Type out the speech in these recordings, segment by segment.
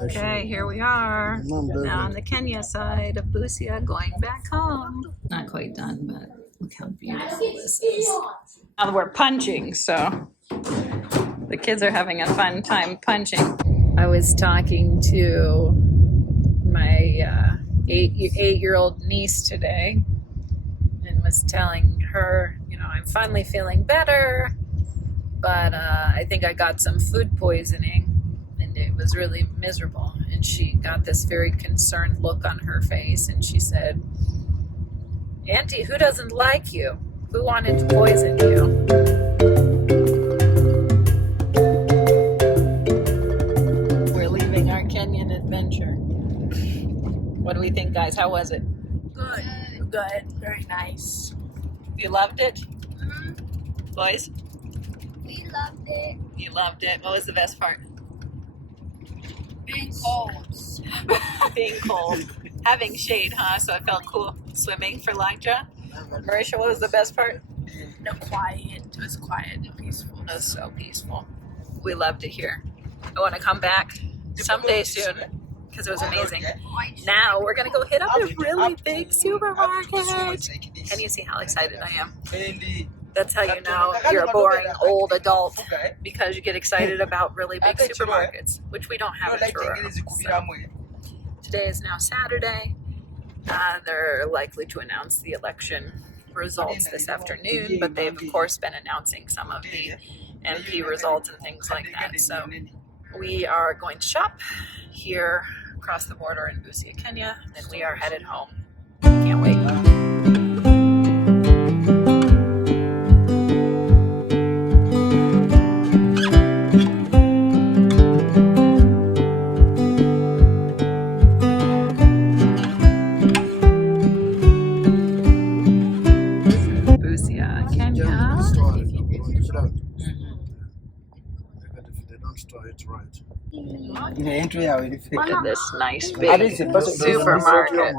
Okay, here we are now on the Kenya side of Busia, going back home. Not quite done, but look how beautiful this is. Now we're punching, so the kids are having a fun time punching. I was talking to my eight-year-old niece today and was telling her, I'm finally feeling better, but I think I got some food poisoning and it was really miserable. And she got this very concerned look on her face and she said, "Auntie, who doesn't like you? Who wanted to poison you?" We're leaving our Kenyan adventure. What do we think, guys? How was it? Good. Very nice. You loved it? Mm-hmm. Boys? We loved it. You loved it. What was the best part? Being cold. Being cold. Having shade, huh? So it felt cool. Swimming for Elijah. Marisha, what was the best part? The quiet. It was quiet and peaceful. It was so peaceful. We loved it here. I want to come back someday soon because it was amazing. Now we're going to go hit up a really big supermarket. Can you see how excited I am? That's how you know you're a boring old adult, because you get excited about really big supermarkets, which we don't have in Tororo. So today is now Saturday. They're likely to announce the election results this afternoon, but they've of course been announcing some of the MP results and things like that. So we are going to shop here across the border in Busia, Kenya, and we are headed home. Can't wait. Look at this nice big supermarket.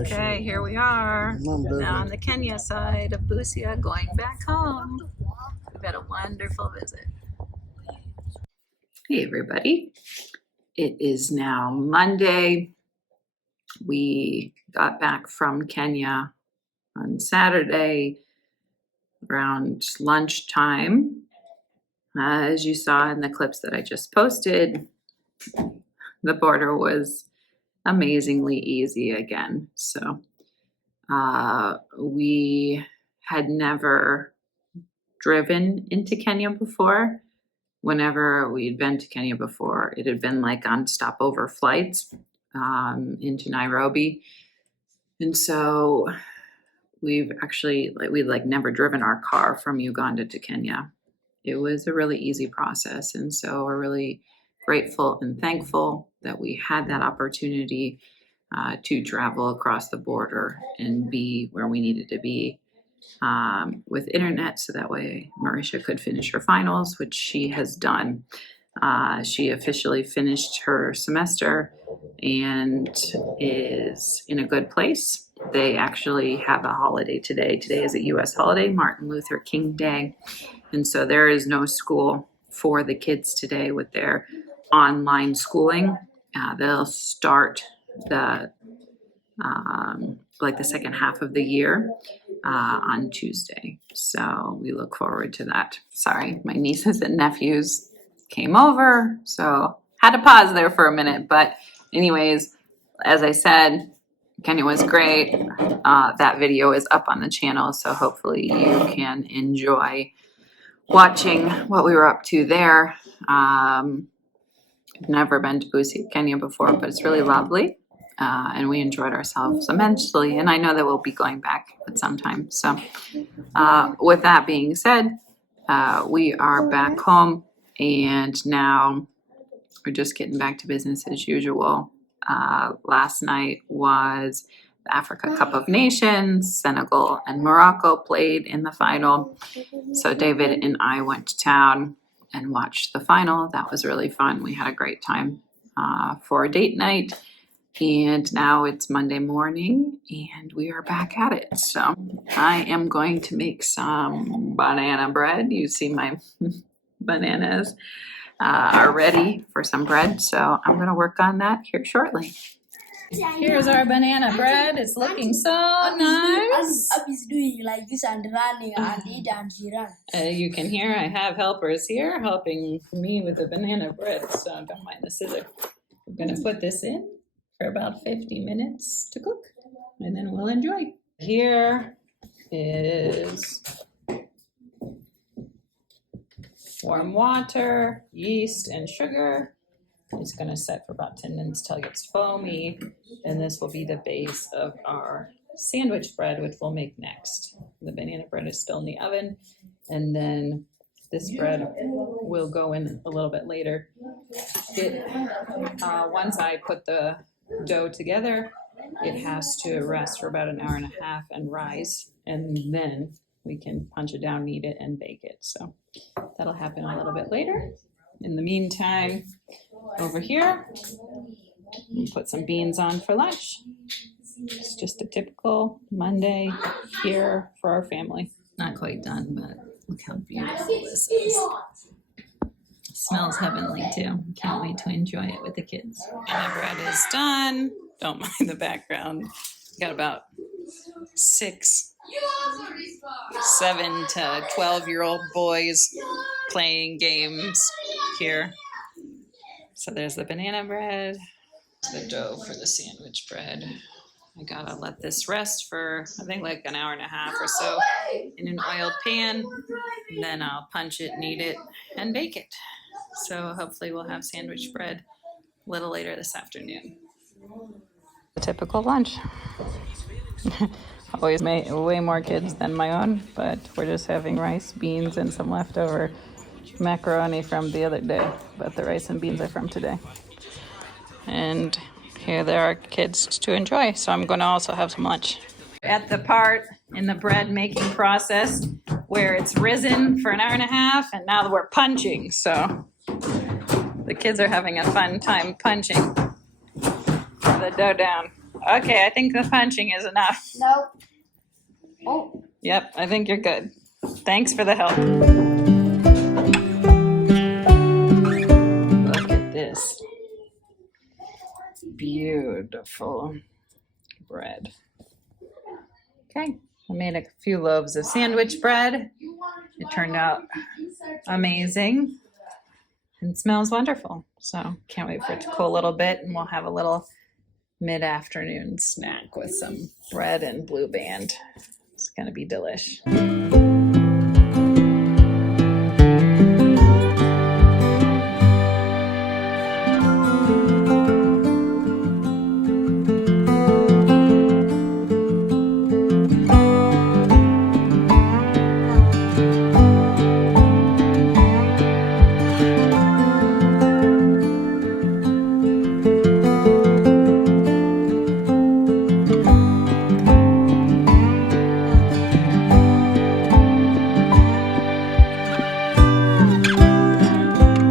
Okay, here we are now on the Kenya side of Busia, going back home. We've had a wonderful visit. Hey everybody, it is now Monday. We got back from Kenya on Saturday around lunchtime. As you saw in the clips that I just posted, the border was amazingly easy again. So we had never driven into Kenya before. Whenever we had been to Kenya before, it had been like on stopover flights into Nairobi. And so we've actually, we'd never driven our car from Uganda to Kenya. It was a really easy process. And so we're really grateful and thankful that we had that opportunity to travel across the border and be where we needed to be with internet, so that way Marisha could finish her finals, which she has done. She officially finished her semester and is in a good place. They actually have a holiday today. Today is a U.S. holiday, Martin Luther King Day. And so there is no school for the kids today with their online schooling. They'll start the second half of the year on Tuesday. So we look forward to that. Sorry, my nieces and nephews came over, so had to pause there for a minute. But anyways, as I said, Kenya was great. That video is up on the channel, so hopefully you can enjoy watching what we were up to there. I've never been to Busia, Kenya before, but it's really lovely. And we enjoyed ourselves immensely. And I know that we'll be going back at some time. So with that being said, we are back home. And now we're just getting back to business as usual. Last night was the Africa Cup of Nations. Senegal and Morocco played in the final. So David and I went to town and watched the final. That was really fun. We had a great time for a date night. And now it's Monday morning and we are back at it. So I am going to make some banana bread. You see my bananas are ready for some bread. So I'm going to work on that here shortly. Here's our banana bread. It's looking so nice. Abby's doing like this and running and eat and she runs. You can hear I have helpers here helping me with the banana bread. So don't mind the scissor. We're going to put this in for about 50 minutes to cook, and then we'll enjoy. Here is warm water, yeast, and sugar. It's gonna set for about 10 minutes till it gets foamy, and this will be the base of our sandwich bread, which we'll make next. The banana bread is still in the oven, and then this bread will go in a little bit later. Once I put the dough together, it has to rest for about an hour and a half and rise, and then we can punch it down, knead it, and bake it. So that'll happen a little bit later. In the meantime, over here, we'll put some beans on for lunch. It's just a typical Monday here for our family. Not quite done, but look how beautiful this is. Smells heavenly too. Can't wait to enjoy it with the kids. And the bread is done. Don't mind the background. Got about 6, 7 to 12-year-old boys playing games here. So there's the banana bread, the dough for the sandwich bread. I gotta let this rest for, I think, like an hour and a half or so in an oiled pan. And then I'll punch it, knead it, and bake it. So hopefully we'll have sandwich bread a little later this afternoon. A typical lunch. Always made way more kids than my own, but we're just having rice, beans, and some leftover macaroni from the other day. But the rice and beans are from today. And here there are kids to enjoy, so I'm going to also have some lunch. At the part in the bread making process where it's risen for an hour and a half, and now we're punching. So the kids are having a fun time punching the dough down. Okay, I think the punching is enough. No. Oh. Yep, I think you're good. Thanks for the help. Look at this. Beautiful bread. Okay, I made a few loaves of sandwich bread. It turned out amazing and smells wonderful. So can't wait for it to cool a little bit, and we'll have a little mid-afternoon snack with some bread and Blue Band. It's gonna be delish.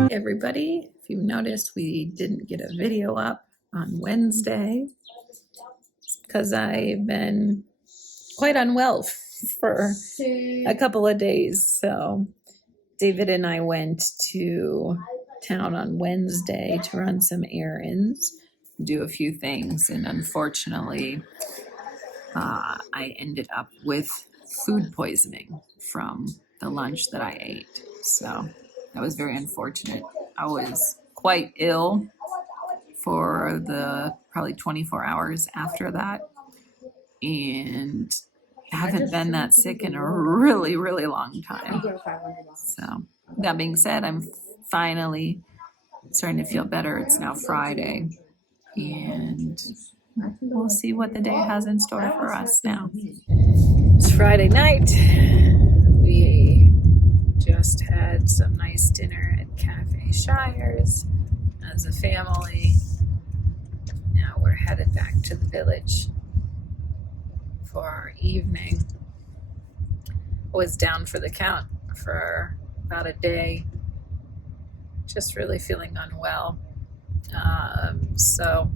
Everybody, if you've noticed, we didn't get a video up on Wednesday because I've been quite unwell for a couple of days. So David and I went to town on Wednesday to run some errands, do a few things, and unfortunately I ended up with food poisoning from the lunch that I ate. So that was very unfortunate. I was quite ill for the probably 24 hours after that, and I haven't been that sick in a really, really long time. So that being said, I'm finally starting to feel better. It's now Friday, and we'll see what the day has in store for us now. It's Friday night. We just had some nice dinner at Cafe Shires as a family. Now we're headed back to the village for our evening. I was down for the count for about a day just really feeling unwell. So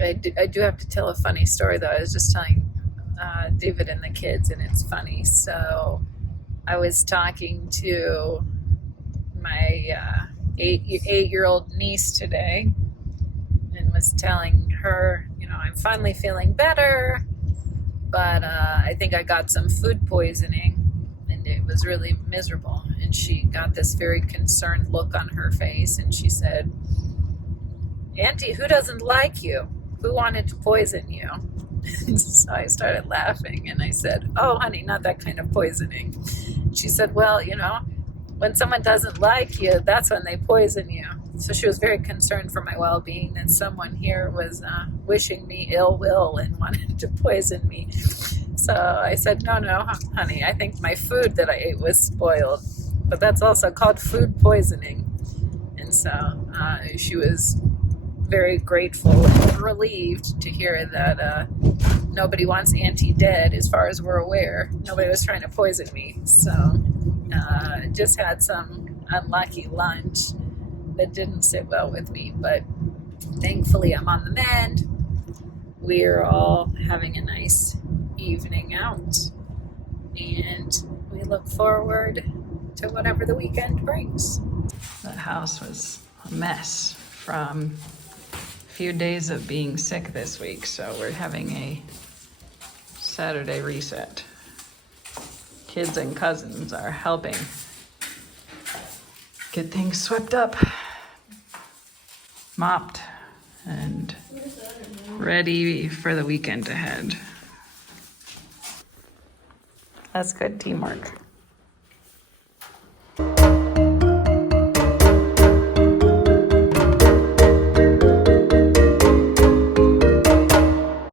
I do have to tell a funny story though. I was just telling David and the kids, and it's funny. So I was talking to my 8-year-old niece today and was telling her, I'm finally feeling better, but I think I got some food poisoning and it was really miserable. And she got this very concerned look on her face and she said, "Auntie, who doesn't like you? Who wanted to poison you?" So I started laughing and I said, "Oh, honey, not that kind of poisoning." She said, "Well, when someone doesn't like you, that's when they poison you." So she was very concerned for my well-being, that someone here was wishing me ill will and wanted to poison me. So I said, no, honey, I think my food that I ate was spoiled. But that's also called food poisoning. And so she was very grateful and relieved to hear that nobody wants Auntie dead, as far as we're aware. Nobody was trying to poison me. So just had some unlucky lunch that didn't sit well with me, but thankfully I'm on the mend. We're all having a nice evening out, and we look forward to whatever the weekend brings. The house was a mess from a few days of being sick this week, so we're having a Saturday reset. Kids and cousins are helping get things swept up, mopped, and ready for the weekend ahead. That's good teamwork.